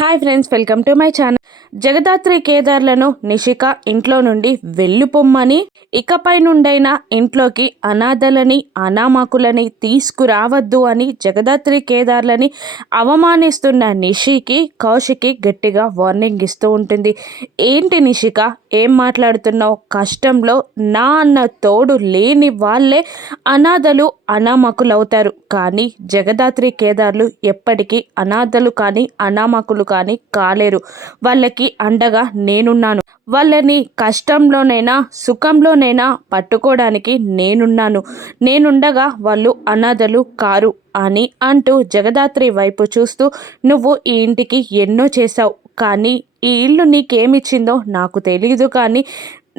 Hi friends, welcome to my channel. Jagadhatri కేదార్లను నిషిక ఇంట్లో నుండి వెళ్ళిపోమ్మని, ఇకపై నుండైనా ఇంట్లోకి అనాథలని అనామకులని తీసుకురావద్దు అని జగదాత్రి కేదార్లని అవమానిస్తున్న నిషికి కౌశికి గట్టిగా వార్నింగ్ ఇస్తూ ఉంటుంది. ఏంటి నిషిక, ఏం మాట్లాడుతున్నావు? కష్టంలో నా అన్న తోడు లేని వాళ్ళే అనాథలు అనామకులవుతారు, కానీ జగదాత్రి కేదార్లు ఎప్పటికీ అనాథలు కానీ అనామకులు కానీ కాలేరు. వాళ్ళకి అండగా నేనున్నాను. వాళ్ళని కష్టంలోనైనా సుఖంలోనైనా పట్టుకోవడానికి నేనుండగా వాళ్ళు అనాథలు కారు అని అంటూ జగదాత్రి వైపు చూస్తూ, నువ్వు ఈ ఇంటికి ఎన్నో చేశావు, కానీ ఈ ఇల్లు నీకేమిచ్చిందో నాకు తెలియదు, కానీ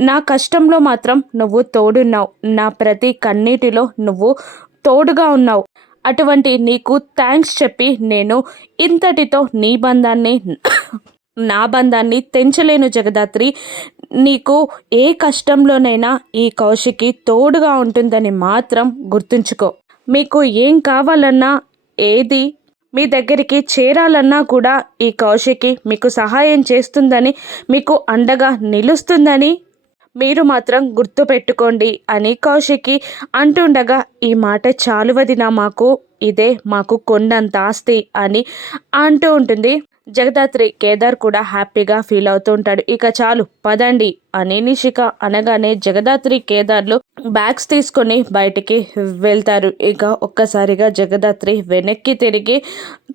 నా కష్టంలో మాత్రం నువ్వు తోడున్నావు. నా ప్రతి కన్నీటిలో నువ్వు తోడుగా ఉన్నావు. అటువంటి నీకు థ్యాంక్స్ చెప్పి నేను ఇంతటితో నా బంధాన్ని తెంచలేను జగదాత్రి. నీకు ఏ కష్టంలోనైనా ఈ కౌశికి తోడుగా ఉంటుందని మాత్రం గుర్తుంచుకో. మీకు ఏం కావాలన్నా, ఏది మీ దగ్గరికి చేరాలన్నా కూడా ఈ కౌశికి మీకు సహాయం చేస్తుందని, మీకు అండగా నిలుస్తుందని మీరు మాత్రం గుర్తుపెట్టుకోండి అని కౌశికి అంటుండగా, ఈ మాట చాలు వదినా, ఇదే మాకు కొండంత ఆస్తి అని అంటూ ఉంటుంది. జగదాత్రి కేదార్ కూడా హ్యాపీగా ఫీల్ అవుతూ ఉంటాడు. ఇక చాలు పదండి అని నిషిక అనగానే జగదాత్రి కేదార్లు బ్యాగ్స్ తీసుకొని బయటికి వెళ్తారు. ఇక ఒక్కసారిగా జగదాత్రి వెనక్కి తిరిగి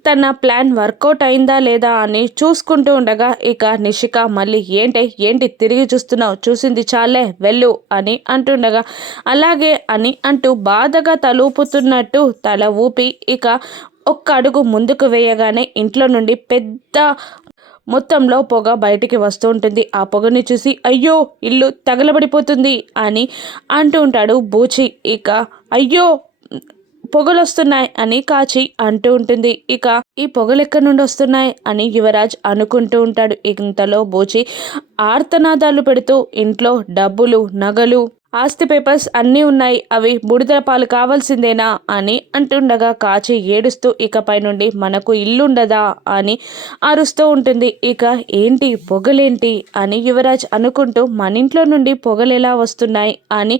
తన ప్లాన్ వర్కౌట్ అయిందా లేదా అని చూసుకుంటూ ఉండగా, ఇక నిషిక మళ్ళీ ఏంటి తిరిగి చూస్తున్నావు, చూసింది చాలే వెళ్ళు అని అంటుండగా, అలాగే అని అంటూ బాధగా తలూపుతున్నట్టు తల ఊపి ఇక ఒక్క అడుగు ముందుకు వేయగానే ఇంట్లో నుండి పెద్ద మొత్తంలో పొగ బయటికి వస్తూ ఉంటుంది. ఆ పొగని చూసి అయ్యో ఇల్లు తగలబడిపోతుంది అని అంటూ ఉంటాడు బూచి. ఇక అయ్యో పొగలు వస్తున్నాయి అని కాచి అంటూ ఉంటుంది. ఇక ఈ పొగలు ఎక్కడి నుండి వస్తున్నాయి అని యువరాజ్ అనుకుంటూ ఉంటాడు. ఇంతలో బూచి ఆర్తనాదాలు పెడుతూ, ఇంట్లో డబ్బులు, నగలు, ఆస్తి పేపర్స్ అన్నీ ఉన్నాయి, అవి బూడిదల పాలు కావాల్సిందేనా అని అంటుండగా కాచి ఏడుస్తూ, ఇకపై నుండి మనకు ఇల్లుండదా అని అరుస్తూ ఉంటుంది. ఇక ఏంటి పొగలేంటి అని యువరాజ్ అనుకుంటూ, మన ఇంట్లో నుండి పొగలు ఎలా వస్తున్నాయి అని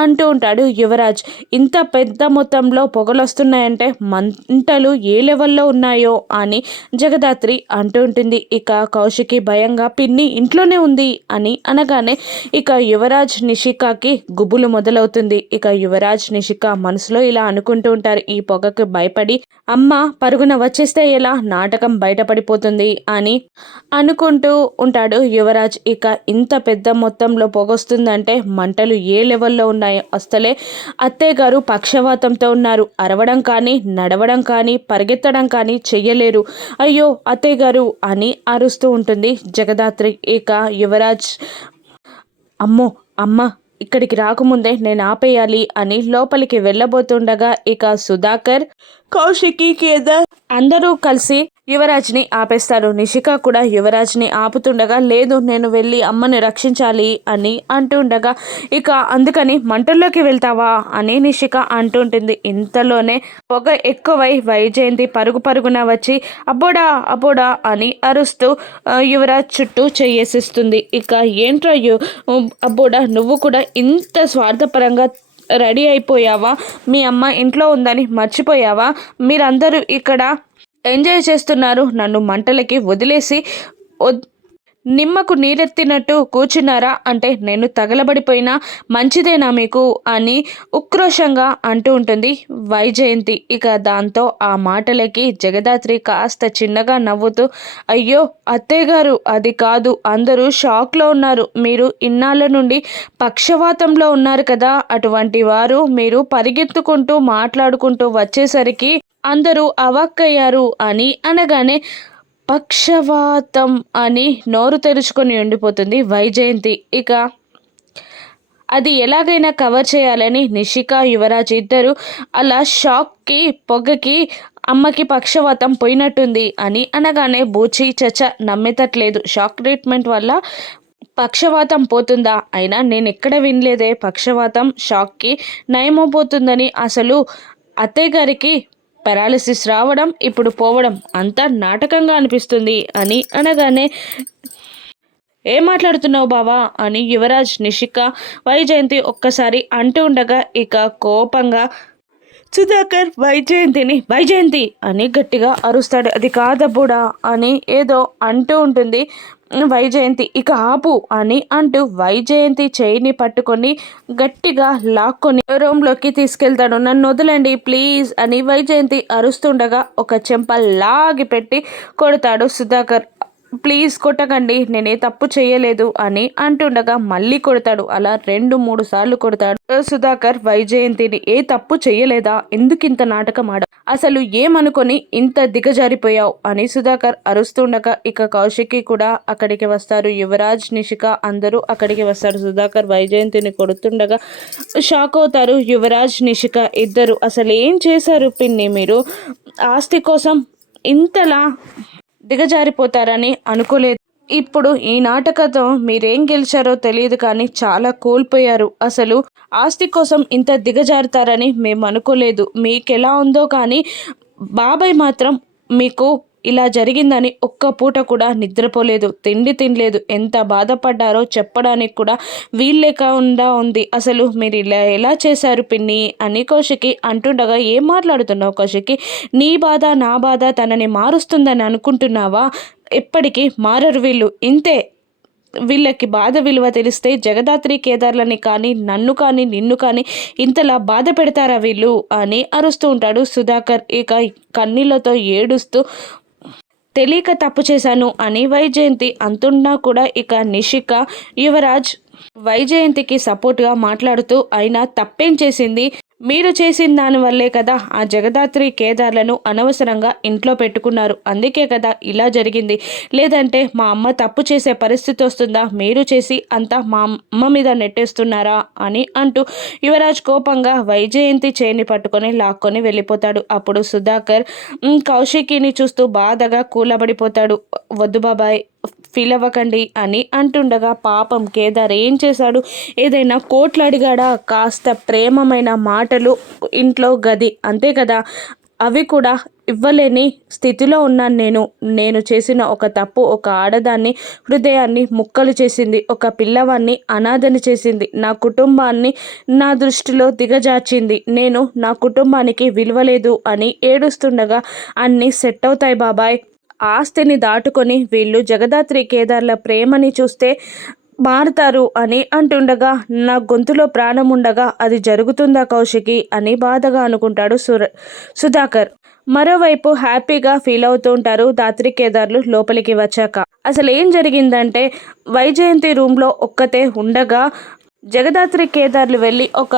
అంటూ ఉంటాడు యువరాజ్. ఇంత పెద్ద మొత్తంలో పొగలు వస్తున్నాయంటే మంటలు ఏ లెవెల్లో ఉన్నాయో అని జగదాత్రి అంటూ ఉంటుంది. ఇక కౌశికి భయంగా, పిన్ని ఇంట్లోనే ఉంది అని అనగానే ఇక యువరాజ్ నిషికకి గుబులు మొదలవుతుంది. ఇక యువరాజ్ నిషిక మనసులో ఇలా అనుకుంటూ ఉంటారు, ఈ పొగకు భయపడి అమ్మ పరుగున వచ్చేస్తే ఎలా, నాటకం బయటపడిపోతుంది అని అనుకుంటూ ఉంటాడు యువరాజ్. ఇక ఇంత పెద్ద మొత్తంలో పొగొస్తుందంటే మంటలు ఏ లెవెల్లో ఉన్నాయో అసలే అత్తయ్య గారు పక్షవాతంతో ఉన్నారు. అరవడం కానీ, నడవడం కానీ, పరిగెత్తడం కానీ చెయ్యలేరు. అయ్యో అత్తయ్య గారు అని అరుస్తూ ఉంటుంది జగదాత్రి. ఇక యువరాజ్ అమ్మో అమ్మ ఇక్కడికి రాకముందే నేను ఆపేయాలి అని లోపలికి వెళ్ళబోతుండగా, ఇక సుధాకర్, కౌశికి, కేదార్ అందరూ కలిసి యువరాజ్ని ఆపేస్తారు. నిషిక కూడా యువరాజ్ని ఆపుతుండగా, లేదు నేను వెళ్ళి అమ్మని రక్షించాలి అని అంటుండగా, ఇక అందుకని మంటల్లోకి వెళ్తావా అని నిషిక అంటుంటుంది. ఇంతలోనే పొగ ఎక్కువై వైజయంతి పరుగున వచ్చి అబ్బోడా అబ్బోడా అని అరుస్తూ యువరాజ్ చుట్టూ చెయ్యేసిస్తుంది. ఇక ఏంట్రా అబ్బోడా, నువ్వు కూడా ఇంత స్వార్థపరంగా రెడీ అయిపోయావా? మీ అమ్మ ఇంట్లో ఉందని మర్చిపోయావా? మీరందరూ ఇక్కడ ఎంజాయ్ చేస్తున్నారు, నన్ను మంటలకి వదిలేసి నిమ్మకు నీరెత్తినట్టు కూర్చున్నారా అంటే నేను తగలబడిపోయినా మంచిదేనా మీకు అని ఉక్రోషంగా అంటూ ఉంటుంది వైజయంతి. ఇక దాంతో ఆ మాటలకి జగదాత్రి కాస్త చిన్నగా నవ్వుతూ, అయ్యో అత్తయ్య గారు అది కాదు, అందరూ షాక్లో ఉన్నారు, మీరు ఇన్నాళ్ళ నుండి పక్షవాతంలో ఉన్నారు కదా, అటువంటి వారు మీరు పరిగెత్తుకుంటూ మాట్లాడుకుంటూ వచ్చేసరికి అందరూ అవాక్కయ్యారు అని అనగానే పక్షవాతం అని నోరు తెరుచుకొని ఉండిపోతుంది వైజయంతి. ఇక అది ఎలాగైనా కవర్ చేయాలని నిషిక, యువరాజ్ ఇద్దరు అలా షాక్కి పొగకి అమ్మకి పక్షవాతం పోయినట్టుంది అని అనగానే బూచి చచ్చ నమ్మేటట్లేదు, షాక్ ట్రీట్మెంట్ వల్ల పక్షవాతం పోతుందా? అయినా నేను ఎక్కడ వినలేదే పక్షవాతం షాక్కి నయమైపోతుందని. అసలు అత్తయ్య గారికి పారాలిసిస్ రావడం, ఇప్పుడు పోవడం అంతా నాటకంగా అనిపిస్తుంది అని అనగానే, ఏం మాట్లాడుతున్నావు బావా అని యువరాజ్, నిషిక, వైజయంతి ఒక్కసారి అంటూ ఉండగా ఇక కోపంగా సుధాకర్ వైజయంతి అని గట్టిగా అరుస్తాడు. అది కాదబ్బుడా అని ఏదో అంటూ ఉంటుంది వైజయంతి. ఇక ఆపు అని అంటూ వైజయంతి చేయిని పట్టుకొని గట్టిగా లాక్కొని రూమ్లోకి తీసుకెళ్తాడు. నన్ను వదలండి ప్లీజ్ అని వైజయంతి అరుస్తుండగా ఒక చెంప లాగి పెట్టి కొడతాడు సుధాకర్. ప్లీజ్ కొట్టకండి, నేనే తప్పు చేయలేదు అని అంటుండగా మళ్ళీ కొడతాడు. అలా 2-3 సార్లు కొడతాడు సుధాకర్ వైజయంతిని. ఏ తప్పు చెయ్యలేదా, ఎందుకింత నాటకం ఆడ, అసలు ఏమనుకొని ఇంత దిగజారిపోయావు అని సుధాకర్ అరుస్తుండగా ఇక కౌశికి కూడా అక్కడికి వస్తారు. యువరాజ్, నిషిక అందరూ అక్కడికి వస్తారు. సుధాకర్ వైజయంతిని కొడుతుండగా షాక్ అవుతారు యువరాజ్, నిషిక ఇద్దరు. అసలు ఏం చేశారు పిన్ని మీరు, ఆస్తి కోసం ఇంతలా దిగజారిపోతారని అనుకోలేదు. ఇప్పుడు ఈ నాటకంతో మీరేం గెలిచారో తెలియదు కానీ చాలా కోల్పోయారు. అసలు ఆస్తి కోసం ఇంత దిగజారుతారని మేము అనుకోలేదు. మీకెలా ఉందో కానీ బాబాయ్ మాత్రం మీకు ఇలా జరిగిందని ఒక్క పూట కూడా నిద్రపోలేదు, తిండి తినలేదు. ఎంత బాధపడ్డారో చెప్పడానికి కూడా వీల్లేకుండా ఉంది. అసలు మీరు ఇలా ఎలా చేశారు పిన్ని అని కౌశికి అంటుండగా, ఏం మాట్లాడుతున్నావు కౌశికి, నీ బాధ నా బాధ తనని మారుస్తుందని అనుకుంటున్నావా? ఎప్పటికీ మారరు వీళ్ళు, ఇంతే. వీళ్ళకి బాధ విలువ తెలిస్తే జగదాత్రి కేదార్లని కానీ నన్ను కానీ నిన్ను కానీ ఇంతలా బాధ పెడతారా వీళ్ళు అని అరుస్తూ ఉంటాడు సుధాకర్. ఇక కన్నీళ్లతో ఏడుస్తూ తెలియక తప్పు చేశాను అని వైజయంతి అంటున్నా కూడా ఇక నిషిక, యువరాజ్ వైజయంతికి సపోర్ట్గా మాట్లాడుతూ, అయినా తప్పేం చేసింది, మీరు చేసిన దానివల్లే కదా ఆ జగదాత్రి కేదార్లను అనవసరంగా ఇంట్లో పెట్టుకున్నారు, అందుకే కదా ఇలా జరిగింది. లేదంటే మా అమ్మ తప్పు చేసే పరిస్థితి వస్తుందా, మీరు చేసి అంతా మా అమ్మ మీద నెట్టేస్తున్నారా అని అంటూ యువరాజ్ కోపంగా వైజయంతి చేయిని పట్టుకొని లాక్కొని వెళ్ళిపోతాడు. అప్పుడు సుధాకర్ కౌశికిని చూస్తూ బాధగా కూలబడిపోతాడు. వద్దు బాబాయ్, ఫీల్ అవ్వకండి అని అంటుండగా, పాపం కేదార్ ఏం చేశాడు, ఏదైనా కోట్లు అడిగాడా, కాస్త ప్రేమమైన మాటలు, ఇంట్లో గది, అంతే కదా, అవి కూడా ఇవ్వలేని స్థితిలో ఉన్నాను నేను చేసిన ఒక తప్పు ఒక ఆడదాన్ని హృదయాన్ని ముక్కలు చేసింది, ఒక పిల్లవాన్ని అనాథని చేసింది, నా కుటుంబాన్ని నా దృష్టిలో దిగజార్చింది, నేను నా కుటుంబానికి విలువలేదు అని ఏడుస్తుండగా, అన్నీ సెట్ అవుతాయి బాబాయ్, ఆస్తిని దాటుకొని వీళ్ళు జగదాత్రి కేదార్ల ప్రేమని చూస్తే మారుతారు అని అంటుండగా, నా గొంతులో ప్రాణం ఉండగా అది జరుగుతుందా కౌశికి అని బాధగా అనుకుంటాడు సుధాకర్. మరోవైపు హ్యాపీగా ఫీల్ అవుతూ ఉంటారు దాత్రి కేదార్లు లోపలికి వచ్చాక. అసలు ఏం జరిగిందంటే, వైజయంతి రూమ్లో ఒక్కతే ఉండగా జగదాత్రి కేదార్లు వెళ్ళి ఒక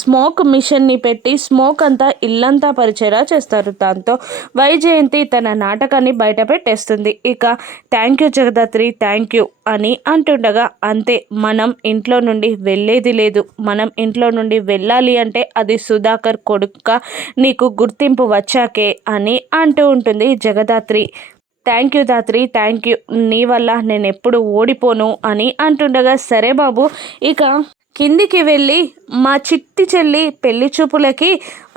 స్మోక్ మిషన్ని పెట్టి స్మోక్ అంతా ఇల్లంతా పరిచేలా చేస్తారు. దాంతో వైజయంతి తన నాటకాన్ని బయట పెట్టేస్తుంది. ఇక thank you Jagadhatri, thank you అని అంటుండగా, అంతే, మనం ఇంట్లో నుండి వెళ్ళేది లేదు, మనం ఇంట్లో నుండి వెళ్ళాలి అంటే అది సుధాకర్ కొడుక్క నీకు గుర్తింపు వచ్చాకే అని అంటూ ఉంటుంది Jagadhatri. Thank you Dhatri, thank you, నీ వల్ల నేను ఎప్పుడు ఓడిపోను అని అంటుండగా, సరే బాబు, ఇక కిందికి వెళ్ళి మా చిట్టి చెల్లి పెళ్లి చూపులకి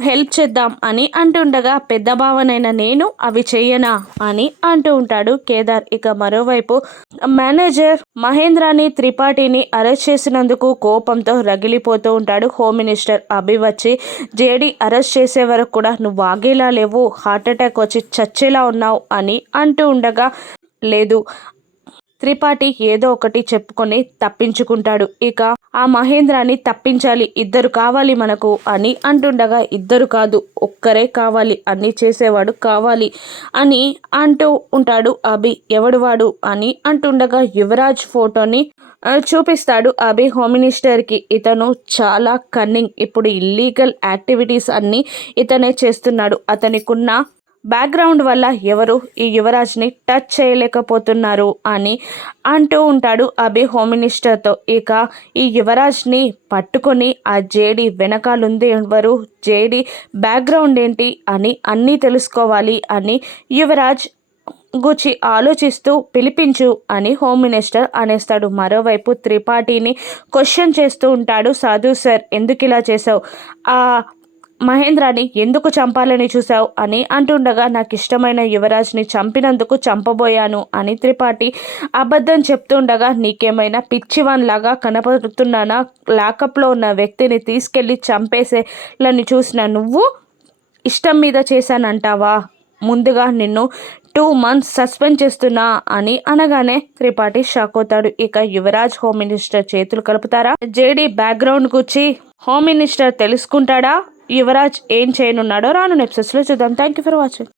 హెల్ప్ చేద్దాం అని అంటుండగా, పెద్ద భావనైన నేను అవి చెయ్యనా అని అంటూ ఉంటాడు కేదార్. ఇక మరోవైపు మేనేజర్ మహేంద్రాని త్రిపాఠిని అరెస్ట్ చేసినందుకు కోపంతో రగిలిపోతూ ఉంటాడు హోమ్ మినిస్టర్. అభి వచ్చి, జేడీ అరెస్ట్ చేసే వరకు కూడా నువ్వు ఆగేలా లేవు, హార్ట్అటాక్ వచ్చి చచ్చేలా ఉన్నావు అని అంటూ ఉండగా, లేదు, త్రిపాఠి ఏదో ఒకటి చెప్పుకొని తప్పించుకుంటాడు, ఇక ఆ మహేంద్రాన్ని తప్పించాలి, ఇద్దరు కావాలి మనకు అని అంటుండగా, ఇద్దరు కాదు ఒక్కరే కావాలి, అన్నీ చేసేవాడు కావాలి అని అంటూ ఉంటాడు అభి. ఎవడు వాడు అని అంటుండగా యువరాజ్ ఫోటోని చూపిస్తాడు అభి హోమ్ మినిస్టర్కి. ఇతను చాలా కన్నింగ్, ఇప్పుడు ఇల్లీగల్ యాక్టివిటీస్ అన్నీ ఇతనే చేస్తున్నాడు, అతనికున్న బ్యాక్గ్రౌండ్ వల్ల ఎవరు ఈ యువరాజ్ని టచ్ చేయలేకపోతున్నారు అని అంటూ ఉంటాడు అభి హోమ్ మినిస్టర్తో. ఇక ఈ యువరాజ్ని పట్టుకొని ఆ జేడీ వెనకాలుంది ఎవరు, జేడీ బ్యాక్గ్రౌండ్ ఏంటి అని అన్నీ తెలుసుకోవాలి అని యువరాజ్ గుచ్చి ఆలోచిస్తూ పిలిపించు అని హోమ్ మినిస్టర్ అనేస్తాడు. మరోవైపు త్రిపాఠిని క్వశ్చన్ చేస్తూ ఉంటాడు. సాధు సార్, ఎందుకు ఇలా చేసావు, ఆ మహేంద్రాని ఎందుకు చంపాలని చూశావు అని అంటుండగా, నాకు ఇష్టమైన యువరాజ్ని చంపినందుకు చంపబోయాను అని త్రిపాఠి అబద్ధం చెప్తుండగా, నీకేమైనా పిచ్చివాన్లాగా కనపడుతున్నానా? లాకప్లో ఉన్న వ్యక్తిని తీసుకెళ్ళి చంపేసేలని చూసిన నువ్వు ఇష్టం మీద చేశానంటావా? ముందుగా నిన్ను 2 months సస్పెండ్ చేస్తున్నా అని అనగానే త్రిపాఠి షాక్ అవుతాడు. ఇక యువరాజ్ హోమ్ మినిస్టర్ చేతులు కలుపుతారా? జేడీ బ్యాక్గ్రౌండ్ గురించి హోమ్ మినిస్టర్ తెలుసుకుంటాడా? యువరాజ్ ఏం చేయనున్నాడో రానున్న ఎపిసోడ్స్లో చూద్దాం. Thank you for watching.